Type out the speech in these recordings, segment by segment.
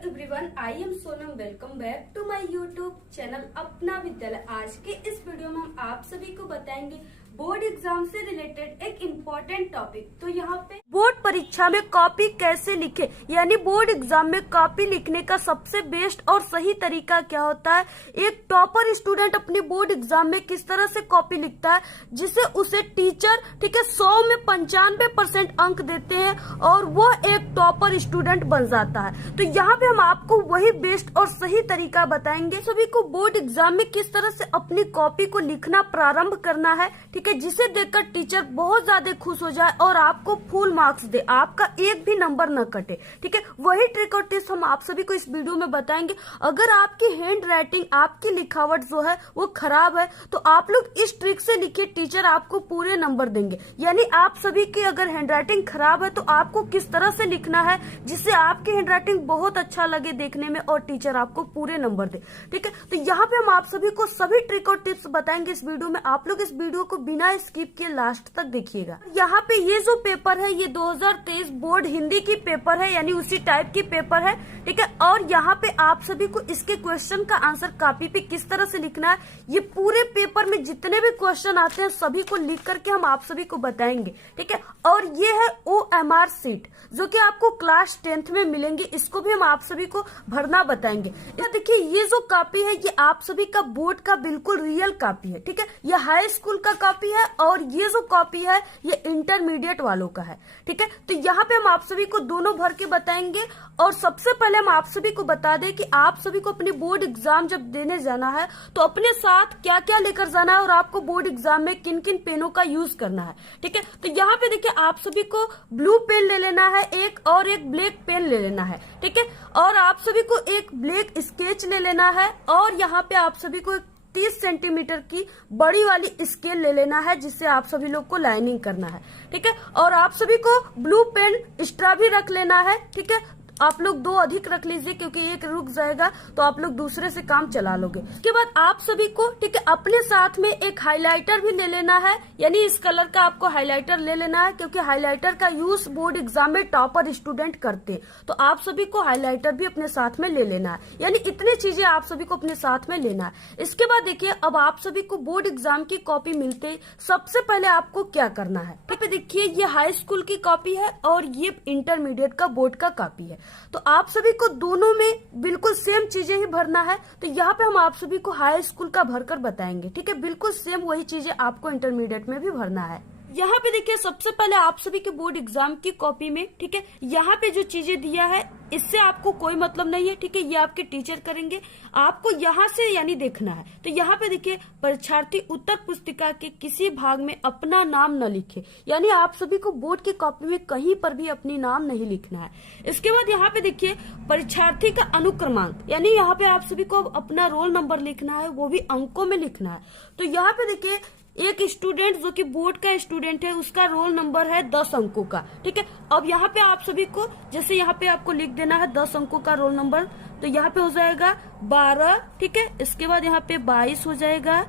Everyone, I am Sonam. Welcome back to my YouTube channel Apna Vidyalaya. आज के इस वीडियो में हम आप सभी को बताएंगे बोर्ड एग्जाम से रिलेटेड एक इम्पोर्टेंट टॉपिक। तो यहाँ पे बोर्ड परीक्षा में कॉपी कैसे लिखे, यानी बोर्ड एग्जाम में कॉपी लिखने का सबसे बेस्ट और सही तरीका क्या होता है। एक टॉपर स्टूडेंट अपने बोर्ड एग्जाम में किस तरह से कॉपी लिखता है जिसे उसे टीचर 100 में 95% अंक देते हैं और वो एक टॉपर स्टूडेंट बन जाता है। तो यहाँ पे हम आपको वही बेस्ट और सही तरीका बताएंगे सभी को बोर्ड एग्जाम में किस तरह से अपनी कॉपी को लिखना प्रारंभ करना है, ठीक है, जिसे देखकर टीचर बहुत ज्यादा खुश हो जाए और आपको फुल मार्क्स दे, आपका एक भी नंबर न कटे। ठीक है, वही ट्रिक और टिप्स हम आप सभी को इस वीडियो में बताएंगे। अगर आपकी हैंड राइटिंग, आपकी लिखावट जो है वो खराब है तो आप लोग इस ट्रिक से लिखिए, टीचर आपको पूरे नंबर देंगे। यानी आप सभी की अगर हैंड राइटिंग खराब है तो आपको किस तरह से लिखना है जिससे आपकी हैंड राइटिंग बहुत अच्छा लगे देखने में और टीचर आपको पूरे नंबर दे। ठीक है, तो यहाँ पे हम आप सभी को सभी ट्रिक और टिप्स बताएंगे इस वीडियो में। आप लोग इस वीडियो को बिना स्किप किए लास्ट तक देखिएगा। यहाँ पे ये जो पेपर है ये 2023 बोर्ड हिंदी की पेपर है, यानी उसी टाइप की पेपर है। ठीक है, और यहाँ पे आप सभी को इसके क्वेश्चन का आंसर कॉपी पे किस तरह से लिखना है, ये पूरे पेपर में जितने भी क्वेश्चन आते हैं सभी को लिख करके हम आप सभी को बताएंगे। ठीक है, और ये है OMR सीट जो कि आपको क्लास 10th में मिलेंगी, इसको भी हम आप सभी को भरना बताएंगे। देखिए ये जो कॉपी है ये आप सभी का बोर्ड का बिल्कुल रियल कॉपी है। ठीक है, ये हाई स्कूल का कॉपी है और ये जो कॉपी है ये इंटरमीडिएट वालों का है। ठीक है, तो यहाँ पे हम आप सभी को दोनों भर के बताएंगे। और सबसे पहले हम आप सभी को बता दें कि आप सभी को अपनी बोर्ड एग्जाम जब देने जाना है तो अपने साथ क्या क्या लेकर जाना है और आपको बोर्ड एग्जाम में किन किन पेनों का यूज करना है। ठीक है, तो यहाँ पे देखिए आप सभी को ब्लू पेन ले लेना है एक, और एक ब्लैक पेन ले लेना है। ठीक है, और आप सभी को एक ब्लैक स्केच ले लेना है और यहाँ पे आप सभी को 30 सेंटीमीटर की बड़ी वाली स्केल ले लेना है जिससे आप सभी लोग को लाइनिंग करना है। ठीक है, और आप सभी को ब्लू पेन एक्स्ट्रा भी रख लेना है। ठीक है, आप लोग 2 अधिक रख लीजिए क्योंकि एक रुक जाएगा तो आप लोग दूसरे से काम चला लोगे। उसके बाद आप सभी को, ठीक है, अपने साथ में एक हाइलाइटर भी ले लेना है, यानी इस कलर का आपको हाइलाइटर ले लेना है क्योंकि हाइलाइटर का यूज बोर्ड एग्जाम में टॉपर स्टूडेंट करते हैं। तो आप सभी को हाइलाइटर भी अपने साथ में ले लेना है, यानी इतनी चीजें आप सभी को अपने साथ में लेना है। इसके बाद देखिए अब आप सभी को बोर्ड एग्जाम की कॉपी मिलते सबसे पहले आपको क्या करना है। ठीक है, देखिए ये हाई स्कूल की कॉपी है और ये इंटरमीडिएट का बोर्ड का कॉपी है। तो आप सभी को दोनों में बिल्कुल सेम चीजें ही भरना है। तो यहाँ पे हम आप सभी को हाई स्कूल का भरकर बताएंगे। ठीक है, बिल्कुल सेम वही चीजें आपको इंटरमीडिएट में भी भरना है। यहाँ पे देखिए सबसे पहले आप सभी के बोर्ड एग्जाम की कॉपी में, ठीक है, यहाँ पे जो चीजें दिया है इससे आपको कोई मतलब नहीं है। ठीक है, ये आपके टीचर करेंगे, आपको यहाँ से यानी देखना है। तो यहाँ पे देखिए परीक्षार्थी उत्तर पुस्तिका के किसी भाग में अपना नाम न लिखे, यानी आप सभी को बोर्ड की कॉपी में कहीं पर भी अपनी नाम नहीं लिखना है। इसके बाद यहाँ पे देखिए परीक्षार्थी का अनुक्रमांक, यानी यहाँ पे आप सभी को अपना रोल नंबर लिखना है, वो भी अंकों में लिखना है। तो यहाँ पे देखिए एक स्टूडेंट जो कि बोर्ड का स्टूडेंट है उसका रोल नंबर है 10 अंकों का। ठीक है, अब यहाँ पे आप सभी को जैसे यहाँ पे आपको लिख देना है 10 अंकों का रोल नंबर, तो यहाँ पे हो जाएगा 12। ठीक है, इसके बाद यहाँ पे 22 हो जाएगा।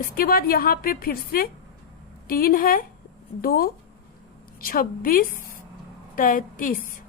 इसके बाद यहाँ पे फिर से 3 है, 2, 26, 33।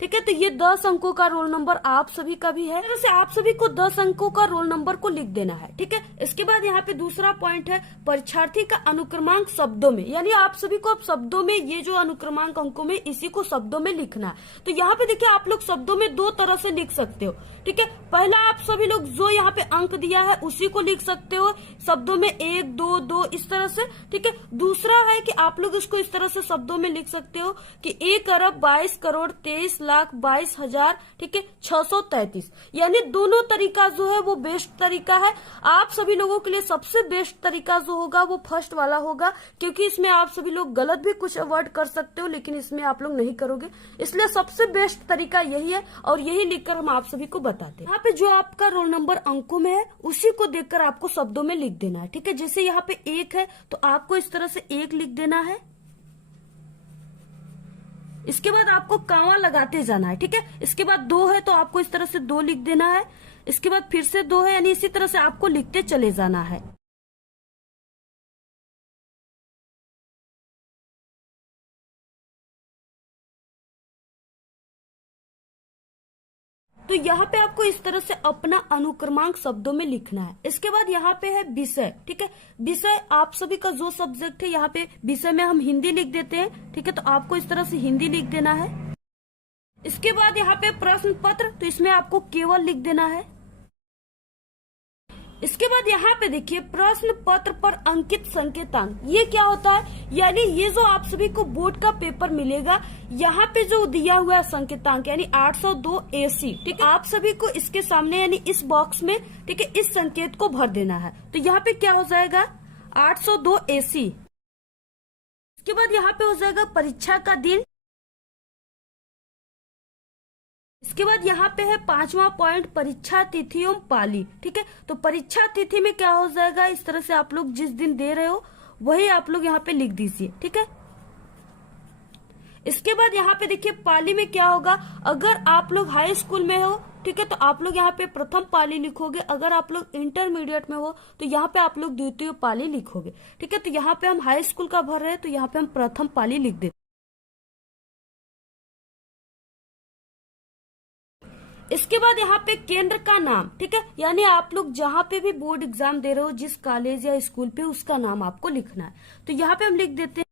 ठीक है, तो ये 10 अंकों का रोल नंबर आप सभी का भी है। वैसे आप सभी को 10 अंकों का रोल नंबर को लिख देना है। ठीक है, इसके बाद यहाँ पे दूसरा पॉइंट है परीक्षार्थी का अनुक्रमांक शब्दों में, यानी आप सभी को अब शब्दों में ये जो अनुक्रमांक अंकों में इसी को शब्दों में लिखना है। तो यहाँ पे देखिए आप लोग शब्दों में 2 तरह से लिख सकते हो। ठीक है, पहला आप सभी लोग जो यहाँ पे अंक दिया है उसी को लिख सकते हो शब्दों में 1, 2, 2 इस तरह से। ठीक है, दूसरा है कि आप लोग इसको इस तरह से शब्दों में लिख सकते हो कि 1 अरब 22 करोड़ 23 लाख 22,000, ठीक है, 633। यानी दोनों तरीका जो है वो बेस्ट तरीका है। आप सभी लोगों के लिए सबसे बेस्ट तरीका जो होगा वो फर्स्ट वाला होगा क्योंकि इसमें आप सभी लोग गलत भी कुछ वर्ड कर सकते हो लेकिन इसमें आप लोग नहीं करोगे, इसलिए सबसे बेस्ट तरीका यही है और यही लिखकर हम आप सभी को बताते हैं। यहाँ पे जो आपका रोल नंबर अंकों में है उसी को देखकर आपको शब्दों में लिख देना है। ठीक है, जैसे यहाँ पे 1 है तो आपको इस तरह से 1 लिख देना है। इसके बाद आपको कामा लगाते जाना है। ठीक है, इसके बाद 2 है तो आपको इस तरह से 2 लिख देना है। इसके बाद फिर से 2 है, यानी इसी तरह से आपको लिखते चले जाना है। तो यहाँ पे आपको इस तरह से अपना अनुक्रमांक शब्दों में लिखना है। इसके बाद यहाँ पे है विषय, ठीक है। विषय आप सभी का जो सब्जेक्ट है, यहाँ पे विषय में हम हिंदी लिख देते हैं, ठीक है। तो आपको इस तरह से हिंदी लिख देना है। इसके बाद यहाँ पे प्रश्न पत्र, तो इसमें आपको केवल लिख देना है। इसके बाद यहाँ पे देखिए प्रश्न पत्र पर अंकित संकेतांक, ये क्या होता है, यानी ये जो आप सभी को बोर्ड का पेपर मिलेगा, यहाँ पे जो दिया हुआ है संकेतांक यानी 802 AC, ठीक है। आप सभी को इसके सामने यानी इस बॉक्स में, ठीक है, इस संकेत को भर देना है। तो यहाँ पे क्या हो जाएगा 802 AC। इसके बाद यहाँ पे हो जाएगा परीक्षा का दिन। इसके बाद यहाँ पे है 5वां पॉइंट परीक्षा तिथि एवं पाली, ठीक है। तो परीक्षा तिथि में क्या हो जाएगा, इस तरह से आप लोग जिस दिन दे रहे हो वही आप लोग यहाँ पे लिख दीजिए, ठीक है। इसके बाद यहाँ पे देखिए पाली में क्या होगा, अगर आप लोग हाई स्कूल में हो, ठीक है, तो आप लोग यहाँ पे प्रथम पाली लिखोगे। अगर आप लोग इंटरमीडिएट में हो तो यहाँ पे आप लोग द्वितीय पाली लिखोगे, ठीक है। तो यहाँ पे हम हाई स्कूल का भर रहे हैं तो यहाँ पे हम प्रथम पाली लिख देते। इसके बाद यहाँ पे केंद्र का नाम, ठीक है, यानी आप लोग जहाँ पे भी बोर्ड एग्जाम दे रहे हो, जिस कॉलेज या स्कूल पे, उसका नाम आपको लिखना है। तो यहाँ पे हम लिख देते हैं,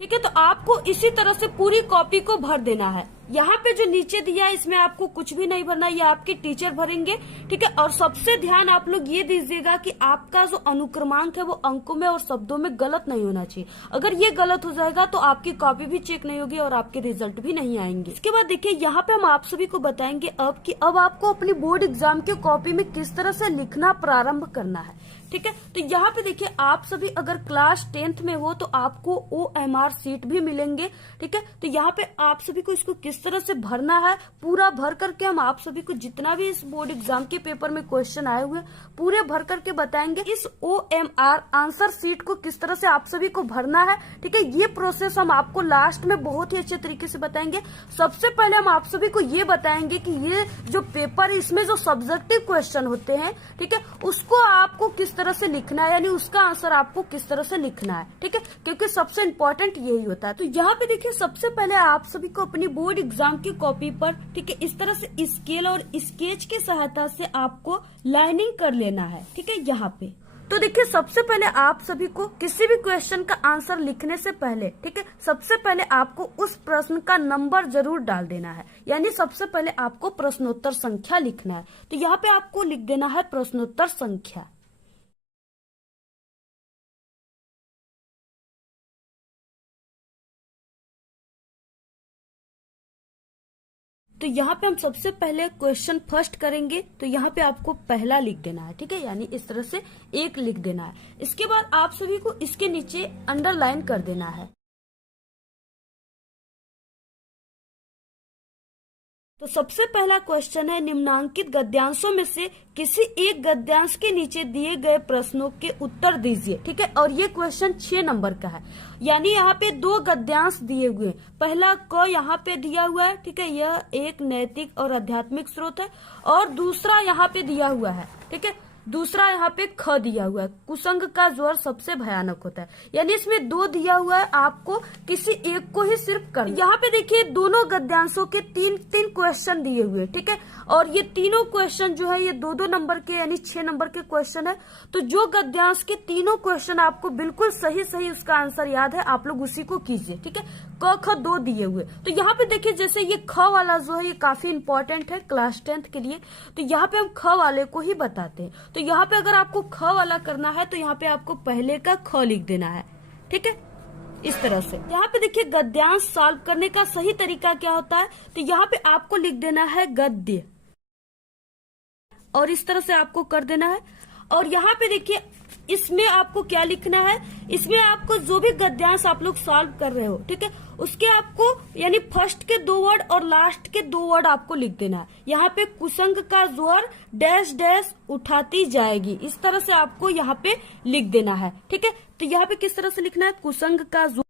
ठीक है। तो आपको इसी तरह से पूरी कॉपी को भर देना है। यहाँ पे जो नीचे दिया है इसमें आपको कुछ भी नहीं भरना, ये आपके टीचर भरेंगे, ठीक है। और सबसे ध्यान आप लोग ये दीजिएगा कि आपका जो अनुक्रमांक है वो अंकों में और शब्दों में गलत नहीं होना चाहिए। अगर ये गलत हो जाएगा तो आपकी कॉपी भी चेक नहीं होगी और आपके रिजल्ट भी नहीं आएंगे। इसके बाद देखिए यहाँ पे हम आप सभी को बताएंगे अब आपको अपनी बोर्ड एग्जाम की कॉपी में किस तरह से लिखना प्रारंभ करना है, ठीक है। तो यहाँ पे देखिए आप सभी अगर क्लास 10th में हो तो आपको OMR सीट भी मिलेंगे, ठीक है। तो यहाँ पे आप सभी को इसको किस तरह से भरना है, पूरा भर करके हम आप सभी को जितना भी इस बोर्ड एग्जाम के पेपर में क्वेश्चन आए हुए पूरे भर करके बताएंगे। इस OMR आंसर सीट को किस तरह से आप सभी को भरना है, ठीक है, ये प्रोसेस हम आपको लास्ट में बहुत ही अच्छे तरीके से बताएंगे। सबसे पहले हम आप सभी को ये बताएंगे कि ये जो पेपर है इसमें जो सब्जेक्टिव क्वेश्चन होते हैं, ठीक है, उसको आपको किस तरह से लिखना है, यानी उसका आंसर आपको किस तरह से लिखना है, ठीक है, क्योंकि सबसे इम्पोर्टेंट यही होता है। तो यहाँ पे देखिए सबसे पहले आप सभी को अपनी बोर्ड एग्जाम की कॉपी पर, ठीक है, इस तरह से स्केल और स्केच की सहायता से आपको लाइनिंग कर लेना है, ठीक है। यहाँ पे तो देखिए सबसे पहले आप सभी को किसी भी क्वेश्चन का आंसर लिखने से पहले, ठीक है, सबसे पहले आपको उस प्रश्न का नंबर जरूर डाल देना है, यानी सबसे पहले आपको प्रश्नोत्तर संख्या लिखना है। तो यहाँ पे आपको लिख देना है प्रश्नोत्तर संख्या। तो यहाँ पे हम सबसे पहले क्वेश्चन फर्स्ट करेंगे, तो यहाँ पे आपको पहला लिख देना है, ठीक है, यानी इस तरह से 1 लिख देना है। इसके बाद आप सभी को इसके नीचे अंडरलाइन कर देना है। तो सबसे पहला क्वेश्चन है निम्नांकित गद्यांशों में से किसी एक गद्यांश के नीचे दिए गए प्रश्नों के उत्तर दीजिए, ठीक है। और ये क्वेश्चन 6 नंबर का है, यानी यहाँ पे 2 गद्यांश दिए हुए हैं। पहला क यहाँ पे दिया हुआ है, ठीक है, यह एक नैतिक और आध्यात्मिक स्रोत है। और दूसरा यहाँ पे दिया हुआ है, ठीक है, दूसरा यहाँ पे ख दिया हुआ है, कुसंग का ज्वर सबसे भयानक होता है। यानी इसमें 2 दिया हुआ है, आपको किसी एक को ही सिर्फ कर। यहाँ पे देखिए दोनों गद्यांशों के 3-3 क्वेश्चन दिए हुए, ठीक है, और ये तीनों क्वेश्चन जो है ये 2-2 नंबर के यानी 6 नंबर के क्वेश्चन है। तो जो गद्यांश के तीनों क्वेश्चन आपको बिल्कुल सही सही उसका आंसर याद है, आप लोग उसी को कीजिए, ठीक है। क ख 2 दिए हुए, तो यहाँ पे देखिए जैसे ये ख वाला जो है ये काफी इंपॉर्टेंट है क्लास 10th के लिए, तो यहाँ पे हम ख वाले को ही बताते हैं। तो यहाँ पे अगर आपको ख वाला करना है तो यहाँ पे आपको पहले का ख लिख देना है, ठीक है, इस तरह से। यहाँ पे देखिए गद्यांश सॉल्व करने का सही तरीका क्या होता है, तो यहाँ पे आपको लिख देना है गद्य और इस तरह से आपको कर देना है। और यहाँ पे देखिए इसमें आपको क्या लिखना है, इसमें आपको जो भी गद्यांश आप लोग सॉल्व कर रहे हो, ठीक है, उसके आपको यानी फर्स्ट के 2 वर्ड और लास्ट के 2 वर्ड आपको लिख देना है। यहाँ पे कुसंग का ज्वर डैश डैश उठाती जाएगी, इस तरह से आपको यहाँ पे लिख देना है, ठीक है। तो यहाँ पे किस तरह से लिखना है, कुसंग का ज्वर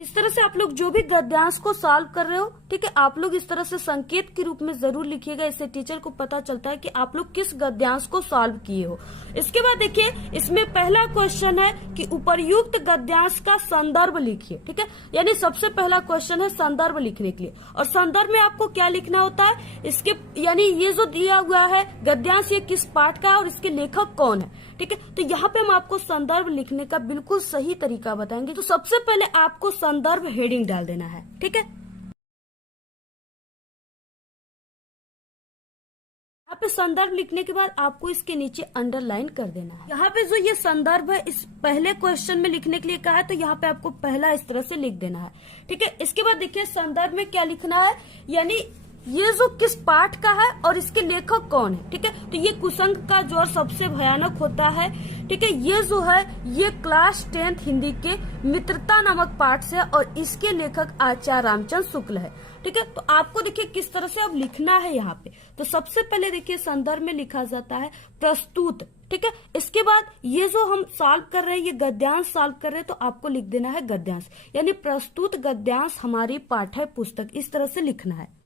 इस तरह से आप लोग जो भी गद्यांश को सॉल्व कर रहे हो, ठीक है, आप लोग इस तरह से संकेत के रूप में जरूर लिखिएगा। इससे टीचर को पता चलता है कि आप लोग किस गद्यांश को सॉल्व किए हो। इसके बाद देखिए, इसमें पहला क्वेश्चन है कि उपर्युक्त गद्यांश का संदर्भ लिखिए, ठीक है। यानी सबसे पहला क्वेश्चन है संदर्भ लिखने के लिए। और संदर्भ में आपको क्या लिखना होता है, इसके यानी ये जो दिया हुआ है गद्यांश, ये किस पाठ का है और इसके लेखक कौन है, ठीक है। तो यहाँ पे हम आपको संदर्भ लिखने का बिल्कुल सही तरीका बताएंगे। तो सबसे पहले आपको संदर्भ हेडिंग डाल देना है, ठीक है। यहाँ पे संदर्भ लिखने के बाद आपको इसके नीचे अंडरलाइन कर देना है। यहाँ पे जो ये संदर्भ है इस पहले क्वेश्चन में लिखने के लिए कहा है, तो यहाँ पे आपको पहला इस तरह से लिख देना है, ठीक है। इसके बाद देखिए संदर्भ में क्या लिखना है, यानी ये जो किस पाठ का है और इसके लेखक कौन है, ठीक है। तो ये कुसंग का ज्वर सबसे भयानक होता है, ठीक है। ये जो है ये क्लास 10th हिंदी के मित्रता नामक पाठ से और इसके लेखक आचार्य रामचंद्र शुक्ल है, ठीक है। तो आपको देखिए किस तरह से अब लिखना है यहाँ पे। तो सबसे पहले देखिए संदर्भ में लिखा जाता है प्रस्तुत, ठीक है। इसके बाद ये जो हम सॉल्व कर रहे हैं, ये गद्यांश सॉल्व कर रहे हैं, तो आपको लिख देना है गद्यांश, यानी प्रस्तुत गद्यांश हमारी पाठ्य पुस्तक, इस तरह से लिखना है।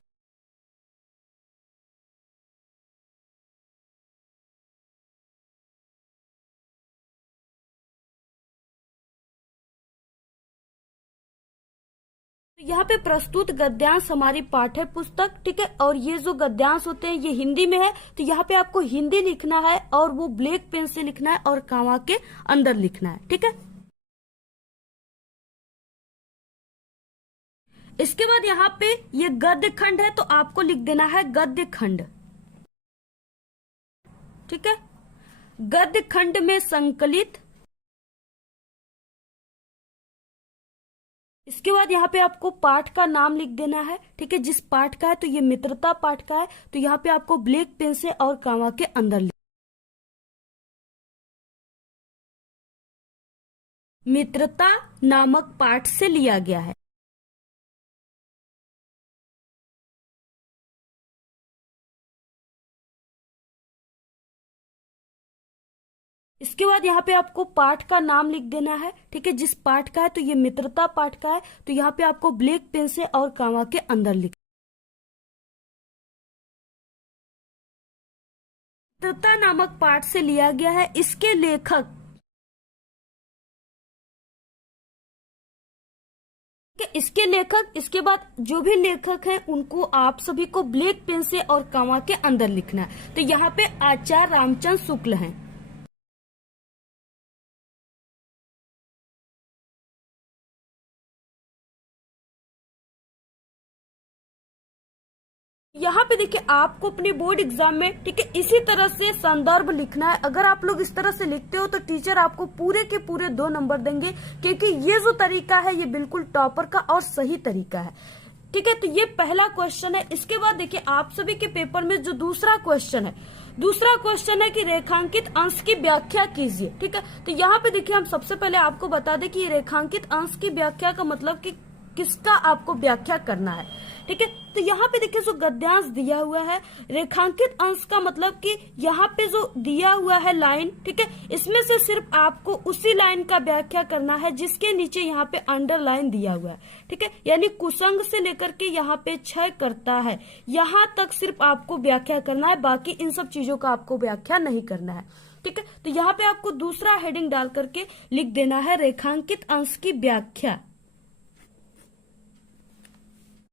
यहाँ पे प्रस्तुत गद्यांश हमारी पाठ्य पुस्तक, ठीक है। और ये जो गद्यांश होते हैं ये हिंदी में है, तो यहाँ पे आपको हिंदी लिखना है और वो ब्लैक पेन से लिखना है और कामा के अंदर लिखना है, ठीक है। इसके बाद यहाँ पे ये गद्य खंड है, तो आपको लिख देना है गद्य खंड, ठीक है। गद्य खंड में संकलित। इसके बाद यहाँ पे आपको पाठ का नाम लिख देना है, ठीक है। जिस पाठ का है, तो ये मित्रता पाठ का है, तो यहाँ पे आपको ब्लैक पेन से और कामा के अंदर मित्रता नामक पाठ से लिया गया है। इसके बाद यहाँ पे आपको पाठ का नाम लिख देना है, ठीक है। जिस पाठ का है, तो ये मित्रता पाठ का है, तो यहाँ पे आपको ब्लैक पेन से और कामा के अंदर लिख मित्रता नामक पाठ से लिया गया है। इसके लेखक, इसके लेखक, इसके बाद जो भी लेखक हैं उनको आप सभी को ब्लैक पेन से और कामा के अंदर लिखना है। तो यहाँ पे आचार्य रामचंद्र शुक्ल हैं। यहाँ पे देखिए आपको अपने बोर्ड एग्जाम में, ठीक है, इसी तरह से संदर्भ लिखना है। अगर आप लोग इस तरह से लिखते हो तो टीचर आपको पूरे के पूरे 2 नंबर देंगे, क्योंकि ये जो तरीका है ये बिल्कुल टॉपर का और सही तरीका है, ठीक है। तो ये पहला क्वेश्चन है। इसके बाद देखिए आप सभी के पेपर में जो दूसरा क्वेश्चन है कि रेखांकित अंश की व्याख्या कीजिए, ठीक है। तो यहाँ पे देखिए हम सबसे पहले आपको बता दें कि रेखांकित अंश की व्याख्या का मतलब कि किसका आपको व्याख्या करना है, ठीक है। तो यहाँ पे देखिए जो गद्यांश दिया हुआ है, रेखांकित अंश का मतलब कि यहाँ पे जो दिया हुआ है लाइन, ठीक है, इसमें से सिर्फ आपको उसी लाइन का व्याख्या करना है जिसके नीचे यहाँ पे अंडरलाइन दिया हुआ है, ठीक है। यानी कुसंग से लेकर के यहाँ पे क्षय करता है, यहाँ तक सिर्फ आपको व्याख्या करना है, बाकी इन सब चीजों का आपको व्याख्या नहीं करना है, ठीक है। तो यहाँ पे आपको दूसरा हेडिंग डाल करके लिख देना है रेखांकित अंश की व्याख्या।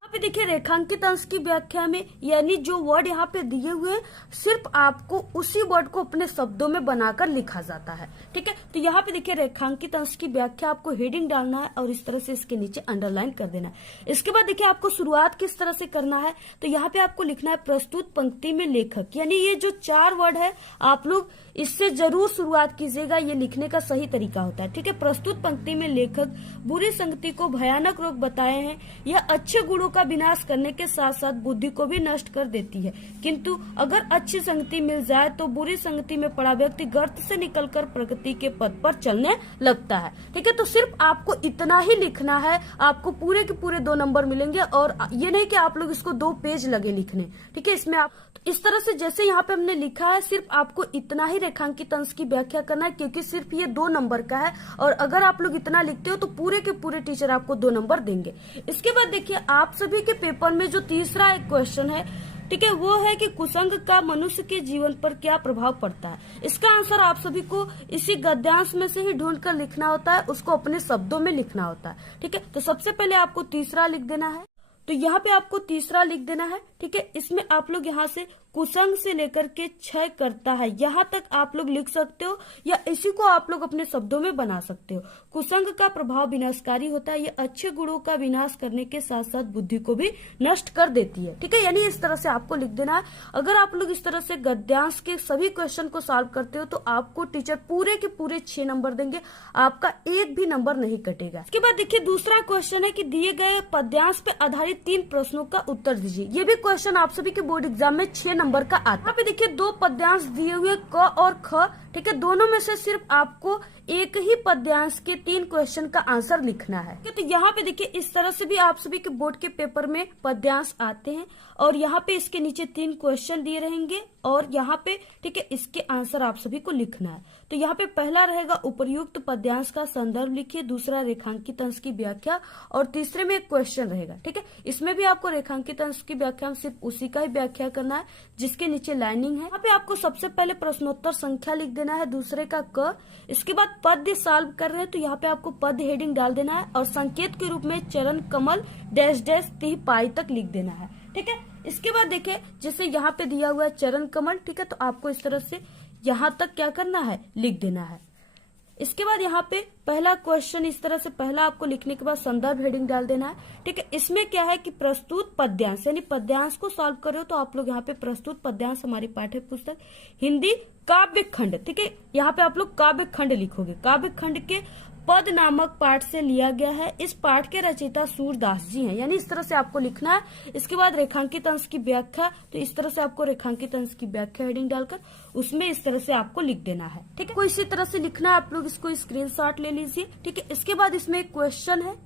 यहाँ पे देखिए रेखांकित अंश की व्याख्या में, यानी जो वर्ड यहाँ पे दिए हुए हैं सिर्फ आपको उसी वर्ड को अपने शब्दों में बनाकर लिखा जाता है, ठीक है। तो यहाँ पे देखिए रेखांकित अंश की व्याख्या आपको हेडिंग डालना है और इस तरह से इसके नीचे अंडरलाइन कर देना है। इसके बाद देखिए आपको शुरुआत किस तरह से करना है, तो यहाँ पे आपको लिखना है प्रस्तुत पंक्ति में लेखक, यानी ये जो 4 वर्ड है आप लोग इससे जरूर शुरुआत कीजिएगा, ये लिखने का सही तरीका होता है, ठीक है। प्रस्तुत पंक्ति में लेखक बुरी संगति को भयानक रोग बताए हैं, यह अच्छे गुणों का का विनाश करने के साथ साथ बुद्धि को भी नष्ट कर देती है, किंतु अगर अच्छी संगति मिल जाए तो बुरी संगति में पड़ा व्यक्ति गर्त से निकलकर प्रगति के पथ पर चलने लगता है। ठीक है, तो सिर्फ आपको इतना ही लिखना है, आपको पूरे के पूरे 2 नंबर मिलेंगे और ये नहीं कि आप लोग इसको 2 पेज लगे लिखने। ठीक है, इसमें आप इस तरह से जैसे यहाँ पे हमने लिखा है, सिर्फ आपको इतना ही रेखांकित अंश की व्याख्या करना है, क्योंकि सिर्फ ये 2 नंबर का है और अगर आप लोग इतना लिखते हो तो पूरे के पूरे टीचर आपको 2 नंबर देंगे। इसके बाद देखिए आप सभी के पेपर में जो तीसरा एक क्वेश्चन है, ठीक है, वो है कि कुसंग का मनुष्य के जीवन पर क्या प्रभाव पड़ता है। इसका आंसर आप सभी को इसी गद्यांश में से ही ढूंढ कर लिखना होता है, उसको अपने शब्दों में लिखना होता है। ठीक है, तो सबसे पहले आपको तीसरा लिख देना है, तो यहाँ पे आपको तीसरा लिख देना है। ठीक है, इसमें आप लोग यहाँ से कुसंग से लेकर के क्षय करता है, यहाँ तक आप लोग लिख सकते हो या इसी को आप लोग अपने शब्दों में बना सकते हो। कुसंग का प्रभाव विनाशकारी होता है, ये अच्छे गुणों का विनाश करने के साथ साथ बुद्धि को भी नष्ट कर देती है। ठीक है, यानी इस तरह से आपको लिख देना है। अगर आप लोग इस तरह से गद्यांश के सभी क्वेश्चन को सॉल्व करते हो तो आपको टीचर पूरे के पूरे 6 नंबर देंगे, आपका एक भी नंबर नहीं कटेगा। इसके बाद देखिए दूसरा क्वेश्चन है कि दिए गए पद्यांश पे आधारित 3 प्रश्नों का उत्तर दीजिए। ये भी क्वेश्चन आप सभी के बोर्ड एग्जाम में 6 नंबर का आता है। यहाँ पे देखिए 2 पद्यांश दिए हुए क और ख। ठीक है, दोनों में से सिर्फ आपको एक ही पद्यांश के 3 क्वेश्चन का आंसर लिखना है। तो यहाँ पे देखिए इस तरह से भी आप सभी के बोर्ड के पेपर में पद्यांश आते हैं और यहाँ पे इसके नीचे 3 क्वेश्चन दिए रहेंगे और यहाँ पे ठीक है इसके आंसर आप सभी को लिखना है। तो यहाँ पे पहला रहेगा उपर्युक्त पद्यांश का संदर्भ लिखिए, दूसरा रेखांकित अंश की व्याख्या और तीसरे में एक क्वेश्चन रहेगा। ठीक है, इसमें भी आपको रेखांकित अंश की व्याख्या सिर्फ उसी का ही व्याख्या करना है जिसके नीचे लाइनिंग है। यहाँ पे आपको सबसे पहले प्रश्नोत्तर संख्या लिख देना है, दूसरे का क। इसके बाद पद्य सॉल्व कर रहे हैं तो यहाँ पे आपको पद्य हेडिंग डाल देना है और संकेत के रूप में चरण कमल डैश डैश ती पाई तक लिख देना है। ठीक है, इसके बाद देखिए जैसे यहाँ पे दिया हुआ है चरण कमल, ठीक है, तो आपको इस तरह से यहाँ तक क्या करना है, लिख देना है। इसके बाद यहाँ पे पहला क्वेश्चन इस तरह से पहला आपको लिखने के बाद संदर्भ हेडिंग डाल देना है। ठीक है, इसमें क्या है कि प्रस्तुत पद्यांश यानी पद्यांश को सॉल्व कर रहे हो तो आप लोग यहाँ पे प्रस्तुत पद्यांश हमारी पाठ्य पुस्तक हिंदी काव्य खंड, ठीक है, यहाँ पे आप लोग काव्य खंड लिखोगे। काव्य खंड के पद नामक पाठ से लिया गया है। इस पाठ के रचयिता सूरदास जी हैं, यानी इस तरह से आपको लिखना है। इसके बाद रेखांकित अंश की व्याख्या, तो इस तरह से आपको रेखांकित अंश की व्याख्या हेडिंग डालकर उसमें इस तरह से आपको लिख देना है। ठीक है, कोई इसी तरह से लिखना है, आप लोग इसको स्क्रीनशॉट ले लीजिए। ठीक है, इसके बाद इसमें एक क्वेश्चन है।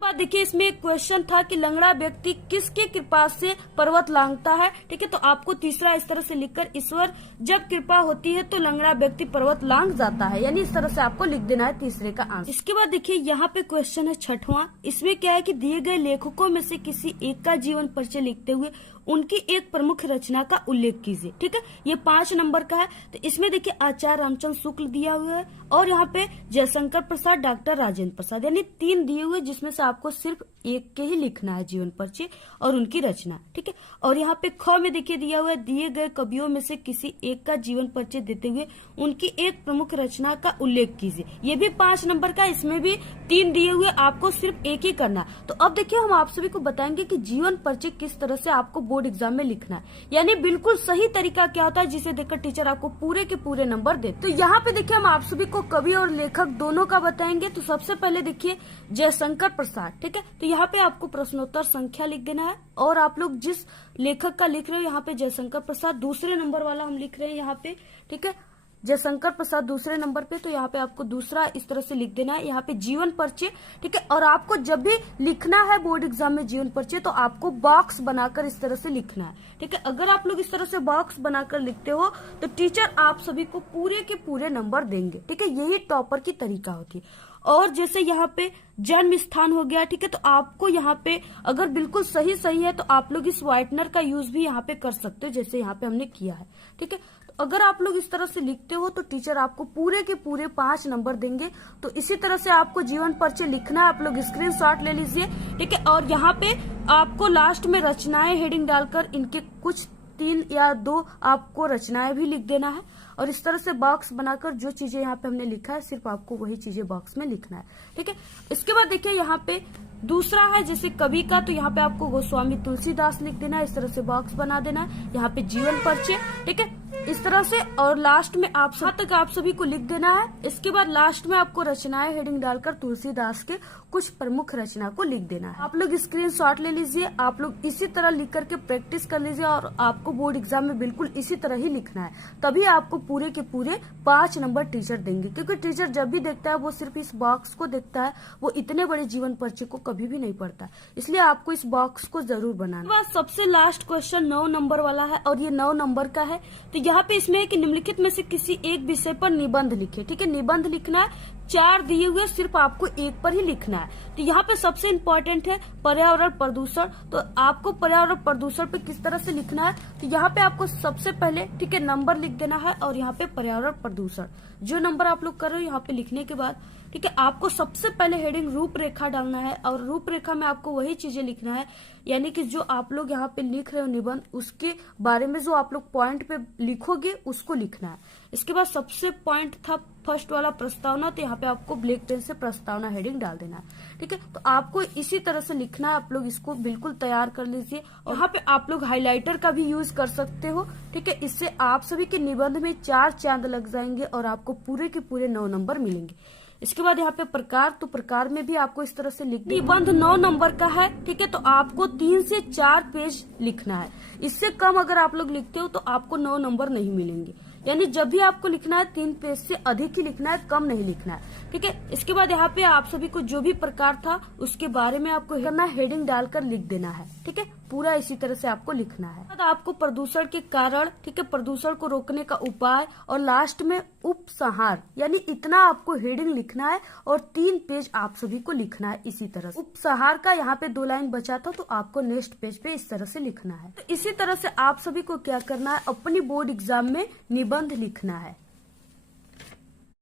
बात देखिए इसमें एक क्वेश्चन था कि लंगड़ा व्यक्ति किसके कृपा से पर्वत लांघता है। ठीक है, तो आपको तीसरा इस तरह से लिखकर ईश्वर जब कृपा होती है तो लंगड़ा व्यक्ति पर्वत लांघ जाता है, यानी इस तरह से आपको लिख देना है तीसरे का आंसर। इसके बाद देखिए यहाँ पे क्वेश्चन है 6वां। इसमें क्या है कि दिए गए लेखकों में से किसी एक का जीवन परिचय लिखते हुए उनकी एक प्रमुख रचना का उल्लेख कीजिए। ठीक है, ये 5 नंबर का है। तो इसमें देखिए आचार्य रामचंद्र शुक्ल दिया हुआ है और यहाँ पे जयशंकर प्रसाद, डॉक्टर राजेंद्र प्रसाद, यानी 3 दिए हुए जिसमें से आपको सिर्फ एक के ही लिखना है जीवन परिचय और उनकी रचना। ठीक है, और यहाँ पे ख में देखिए दिया हुआ है दिए गए कवियों में से किसी एक का जीवन परिचय देते हुए उनकी एक प्रमुख रचना का उल्लेख कीजिए। ये भी 5 नंबर का, इसमें भी 3 दिए हुए, आपको सिर्फ एक ही करना। तो अब देखिए हम आप सभी को बताएंगे कि जीवन परिचय किस तरह से आपको बोर्ड एग्जाम में लिखना है, यानी बिल्कुल सही तरीका क्या होता है जिसे देखकर टीचर आपको पूरे के पूरे नंबर दे। तो यहाँ पे देखिए हम आप सभी को कवि और लेखक दोनों का बताएंगे। तो सबसे पहले देखिए जयशंकर प्रसाद। ठीक है, तो यहाँ पे आपको प्रश्नोत्तर संख्या लिख देना है और आप लोग जिस लेखक का लिख रहे हो यहाँ पे जयशंकर प्रसाद दूसरे नंबर वाला हम लिख रहे हैं यहाँ पे। ठीक है, जयशंकर प्रसाद दूसरे नंबर पे, तो यहाँ पे आपको दूसरा इस तरह से लिख देना है, यहाँ पे जीवन परिचय। ठीक है, और आपको जब भी लिखना है बोर्ड एग्जाम में जीवन परिचय तो आपको बॉक्स बनाकर इस तरह से लिखना है। ठीक है, अगर आप लोग इस तरह से बॉक्स बनाकर लिखते हो तो टीचर आप सभी को पूरे के पूरे नंबर देंगे। ठीक है, यही टॉपर की तरीका होती है। और जैसे यहाँ पे जन्म स्थान हो गया, ठीक है, तो आपको यहाँ पे अगर बिल्कुल सही है तो आप लोग इस व्हाइटनर का यूज भी यहाँ पे कर सकते हो, जैसे यहाँ पे हमने किया है। ठीक है, तो अगर आप लोग इस तरह से लिखते हो तो टीचर आपको पूरे के पूरे 5 नंबर देंगे। तो इसी तरह से आपको जीवन परिचय लिखना है, आप लोग स्क्रीनशॉट ले लीजिए। ठीक है, और यहाँ पे आपको लास्ट में रचनाएं हेडिंग डालकर इनके कुछ 3 या 2 आपको रचनाएं भी लिख देना है और इस तरह से बॉक्स बनाकर जो चीजें यहाँ पे हमने लिखा है सिर्फ आपको वही चीजें बॉक्स में लिखना है। ठीक है, इसके बाद देखिए यहाँ पे दूसरा है जैसे कवि का, तो यहाँ पे आपको गोस्वामी तुलसीदास लिख देना है, इस तरह से बॉक्स बना देना है। यहाँ पे जीवन परिचय। ठीक है, इस तरह से। और लास्ट में आप तक आप सभी को लिख देना है। इसके बाद लास्ट में आपको रचनाएं हेडिंग डालकर तुलसीदास के कुछ प्रमुख रचना को लिख देना है। आप लोग स्क्रीनशॉट ले लीजिए, आप लोग इसी तरह लिख करके प्रैक्टिस कर लीजिए और आपको बोर्ड एग्जाम में बिल्कुल इसी तरह ही लिखना है, तभी आपको पूरे के पूरे 5 नंबर टीचर देंगे। क्योंकि टीचर जब भी देखता है वो सिर्फ इस बॉक्स को देखता है, वो इतने बड़े जीवन परिचय को कभी भी नहीं पढ़ता, इसलिए आपको इस बॉक्स को जरूर बनाना। सबसे लास्ट क्वेश्चन 9 नंबर वाला है और ये 9 नंबर का है। तो यहाँ पे इसमें है कि निम्नलिखित में से किसी एक विषय पर निबंध लिखे। ठीक है, निबंध लिखना है, 4 दिए हुए, सिर्फ आपको एक पर ही लिखना है। तो यहाँ पे सबसे इम्पोर्टेंट है पर्यावरण प्रदूषण। तो आपको पर्यावरण प्रदूषण पे किस तरह से लिखना है, तो यहाँ पे आपको सबसे पहले ठीक है नंबर लिख देना है और यहाँ पे पर्यावरण प्रदूषण जो नंबर आप लोग कर रहे हो यहाँ पे लिखने के बाद ठीक है आपको सबसे पहले हेडिंग रूपरेखा डालना है। और रूपरेखा में आपको वही चीजें लिखना है, यानी कि जो आप लोग यहाँ पे लिख रहे हो निबंध, उसके बारे में जो आप लोग पॉइंट पे लिखोगे उसको लिखना है। इसके बाद सबसे पॉइंट था फर्स्ट वाला प्रस्तावना, तो यहाँ पे आपको ब्लैक पेन से प्रस्तावना हेडिंग डाल देना है। ठीक है, तो आपको इसी तरह से लिखना है। आप लोग इसको बिल्कुल तैयार कर लीजिए और यहाँ पे आप लोग हाइलाइटर का भी यूज कर सकते हो। ठीक है, इससे आप सभी के निबंध में 4 चांद लग जाएंगे और आपको पूरे के पूरे 9 नंबर मिलेंगे। इसके बाद यहाँ पे प्रकार, तो प्रकार में भी आपको इस तरह से लिख निबंध 9 नंबर का है। ठीक है, तो आपको 3 से 4 पेज लिखना है। इससे कम अगर आप लोग लिखते हो तो आपको 9 नंबर नहीं मिलेंगे। यानी जब भी आपको लिखना है 3 पेज से अधिक ही लिखना है, कम नहीं लिखना है। ठीक है, इसके बाद यहाँ पे आप सभी को जो भी प्रकार था उसके बारे में आपको करना हेडिंग डालकर लिख देना है। ठीक है, पूरा इसी तरह से आपको लिखना है। बाद आपको प्रदूषण के कारण, ठीक है, प्रदूषण को रोकने का उपाय और लास्ट में उपसंहार, यानी इतना आपको हेडिंग लिखना है और 3 पेज आप सभी को लिखना है इसी तरह से। उपसंहार का यहाँ पे 2 लाइन बचा था तो आपको नेक्स्ट पेज पे इस तरह से लिखना है। तो इसी तरह से आप सभी को क्या करना है, अपनी बोर्ड एग्जाम में निबंध लिखना है।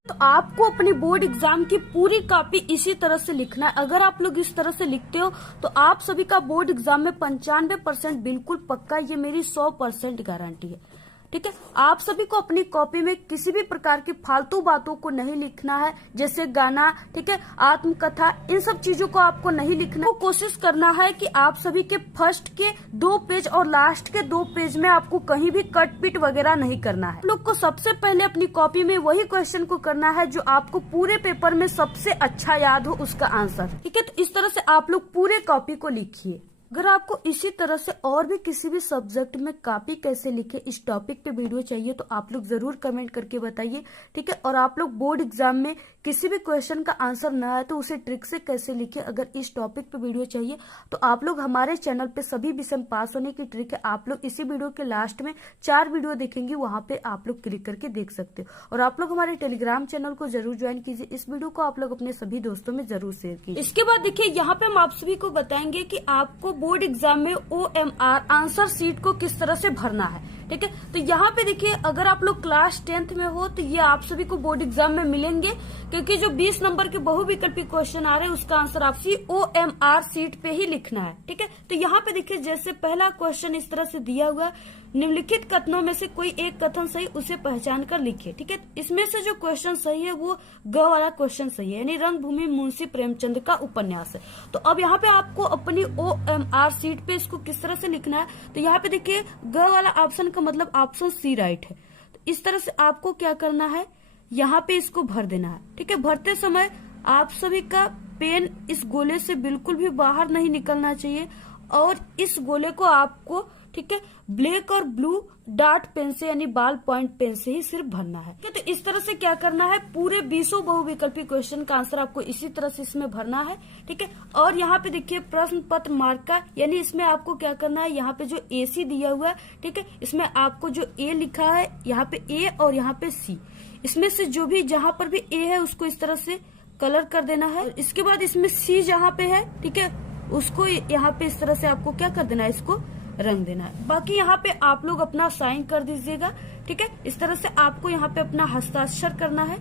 तो आपको अपनी बोर्ड एग्जाम की पूरी कॉपी इसी तरह से लिखना है। अगर आप लोग इस तरह से लिखते हो तो आप सभी का बोर्ड एग्जाम में 95% बिल्कुल पक्का, ये मेरी 100% गारंटी है। ठीक है, आप सभी को अपनी कॉपी में किसी भी प्रकार की फालतू बातों को नहीं लिखना है, जैसे गाना, ठीक है, आत्मकथा, इन सब चीजों को आपको नहीं लिखना। तो कोशिश करना है कि आप सभी के फर्स्ट के 2 पेज और लास्ट के 2 पेज में आपको कहीं भी कट पिट वगैरह नहीं करना है। आप लोग को सबसे पहले अपनी कॉपी में वही क्वेश्चन को करना है जो आपको पूरे पेपर में सबसे अच्छा याद हो उसका आंसर। ठीक है, तो इस तरह से आप लोग पूरे कॉपी को लिखिए। अगर आपको इसी तरह से और भी किसी भी सब्जेक्ट में कॉपी कैसे लिखे इस टॉपिक पे वीडियो चाहिए तो आप लोग जरूर कमेंट करके बताइए। ठीक है, और आप लोग बोर्ड एग्जाम में किसी भी क्वेश्चन का आंसर ना आए तो उसे ट्रिक से कैसे लिखे, अगर इस टॉपिक पे वीडियो चाहिए तो आप लोग हमारे चैनल पे सभी विषय में पास होने की ट्रिक है, आप लोग इसी वीडियो के लास्ट में 4 वीडियो देखेंगे, वहां पे आप लोग क्लिक करके देख सकते हो। और आप लोग हमारे टेलीग्राम चैनल को जरूर ज्वाइन कीजिए। इस वीडियो को आप लोग अपने सभी दोस्तों में जरूर शेयर कीजिए। इसके बाद देखिए यहाँ पे हम आप सभी को बताएंगे कि आपको बोर्ड एग्जाम में OMR आंसर शीट को किस तरह से भरना है। ठीक है, तो यहाँ पे देखिए अगर आप लोग क्लास 10th में हो तो ये आप सभी को बोर्ड एग्जाम में मिलेंगे, क्योंकि जो 20 नंबर के बहुविकल्पी क्वेश्चन आ रहे हैं उसका आंसर आप OMR शीट पे ही लिखना है। ठीक है, तो यहाँ पे देखिए जैसे पहला क्वेश्चन इस तरह से दिया हुआ, निम्नलिखित कथनों में से कोई एक कथन सही, उसे पहचान कर लिखिए। ठीक है, इसमें से जो क्वेश्चन सही है वो ग वाला क्वेश्चन सही है, यानी रंगभूमि मुंशी प्रेमचंद का उपन्यास है। तो अब यहाँ पे आपको अपनी OMR शीट पे इसको किस तरह से लिखना है, तो यहाँ पे देखिए ग वाला ऑप्शन का मतलब ऑप्शन सी राइट है। तो इस तरह से आपको क्या करना है, यहाँ पे इसको भर देना है। ठीक है, भरते समय आप सभी का पेन इस गोले से बिल्कुल भी बाहर नहीं निकलना चाहिए और इस गोले को आपको, ठीक है, ब्लैक और ब्लू डार्ट पेन से यानी बाल पॉइंट पेन से ही सिर्फ भरना है। तो इस तरह से क्या करना है, पूरे 20 बहुविकल्पी क्वेश्चन का आंसर आपको इसी तरह से इसमें भरना है। ठीक है, और यहाँ पे देखिए प्रश्न पत्र मार्का, यानी इसमें आपको क्या करना है, यहाँ पे जो AC दिया हुआ है, ठीक है, इसमें आपको जो A लिखा है यहाँ पे A और यहाँ पे C, इसमें से जो भी जहाँ पर भी A है उसको इस तरह से कलर कर देना है। इसके बाद इसमें C जहाँ पे है, ठीक है, उसको यहाँ पे इस तरह से आपको क्या कर देना है, इसको रंग देना है। बाकी यहाँ पे आप लोग अपना साइन कर दीजिएगा। ठीक है, इस तरह से आपको यहाँ पे अपना हस्ताक्षर करना है।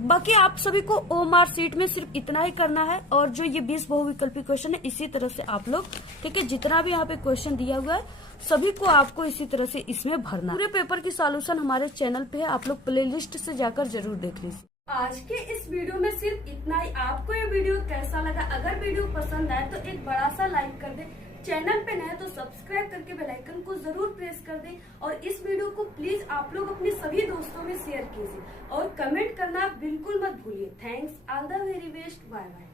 बाकी आप सभी को OMR शीट में सिर्फ इतना ही करना है और जो ये 20 बहुविकल्पी क्वेश्चन है इसी तरह से आप लोग, ठीक है, जितना भी यहाँ पे क्वेश्चन दिया हुआ है सभी को आपको इसी तरह से इसमें भरना। पूरे पेपर की सॉल्यूशन हमारे चैनल पे है, आप लोग प्ले लिस्ट से जाकर जरूर देख लीजिए। आज के इस वीडियो में सिर्फ इतना ही। आपको ये वीडियो कैसा लगा, अगर वीडियो पसंद आए तो एक बड़ा सा लाइक कर दे, चैनल पे नए तो सब्सक्राइब करके बेल आइकन को जरूर प्रेस कर दें और इस वीडियो को प्लीज आप लोग अपने सभी दोस्तों में शेयर कीजिए और कमेंट करना बिल्कुल मत भूलिए। Thanks, all the very best, bye bye.